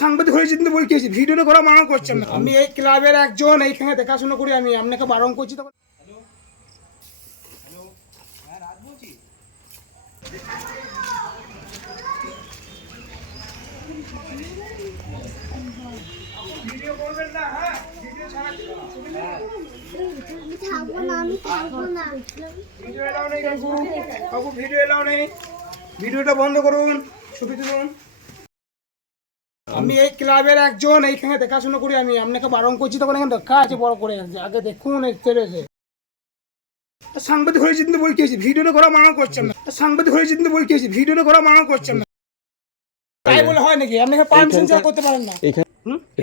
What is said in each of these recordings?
সাংবাদিক হয়েছে কিন্তু বই খেয়েছি। ভিডিওটা করা বারণ করছেন না। আমি এই ক্লাবের একজন এইখানে দেখাশোনা করি আমি আপনাকে বারণ করছি তখন। ভিডিও করবেন না হ্যাঁ? ভিডিও এলাও নেই। কাকু। কাকু ভিডিও এলাও নেই। ভিডিওটা বন্ধ করুন ছবি তুলুন। আমি এই ক্লাবের একজন এইখানে দেখাশোনা করি আমি। আপনাকে বারণ করছি তখন এখানে দেখা আছে বড় করে আগে দেখুন এসে সাংবাদিক হয়েছে কিন্তু বই খেয়েছি ভিডিওটা করা বারণ করছেন না। সাংবাদিক হয়েছে কিন্তু বই খেয়েছি ভিডিওটা করা বারণ করছেন না। তাই বলে হয় নাকি? আপনাকে পারমিশন ছাড়া করতে পারেন না।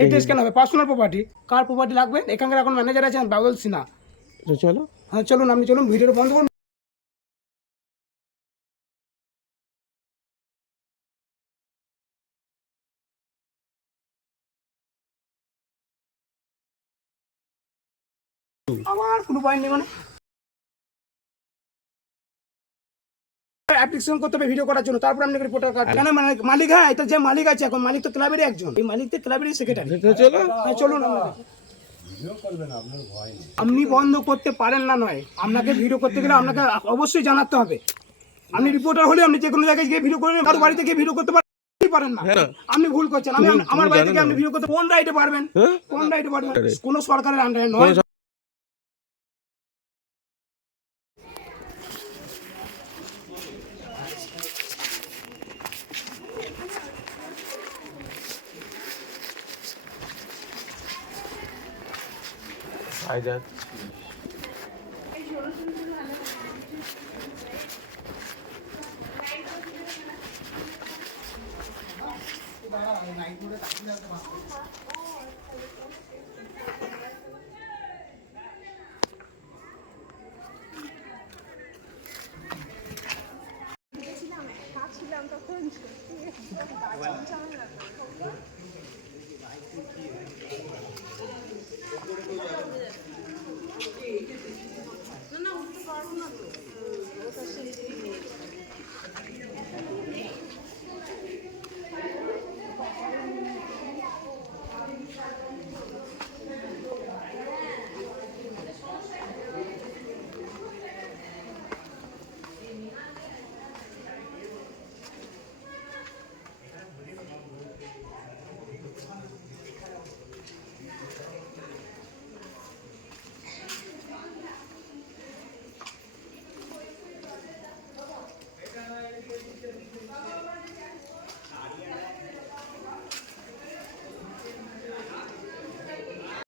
এই ড্রেস কেন হবে? পার্সোনাল প্রপার্টি কার প্রপার্টি লাগবে? এখানকার এখন ম্যানেজার আছেন বাবুল সিনহা। তো চলো। হ্যাঁ চলুন আপনি চলুন ভিডিওটা বন্ধ করুন। আমার কোনো উপায় নেই মানে। অ্যাপ্লিকেশন করতে হবে ভিডিও করার জন্য। তারপর আপনি রিপোর্টার কার্ড কেন মানে মালিক হ্যাঁ এটা যে মালিক আছে এখন মালিক তো ক্লাবেরই একজন। এই মালিক তো ক্লাবেরই সেক্রেটারি চলো। হ্যাঁ চলুন আপনি বন্ধ করতে পারেন না নয়। আপনাকে ভিডিও করতে গেলে আপনাকে অবশ্যই জানাতে হবে। আপনি রিপোর্টার হলে আপনি যে কোনো জায়গায় গিয়ে ভিডিও করবেন কারও বাড়িতে গিয়ে ভিডিও করতে পারেন পারেন না। হ্যাঁ। আপনি ভুল করছেন। আমি আমার বাড়ি থেকে আপনি ভিডিও করতে কোন রাইটে পারবেন? হ্যাঁ? কোন রাইটে পারবেন। কোন সরকারের আন্ডারে নয়। Haydi. ছিলাম তখন সত্যি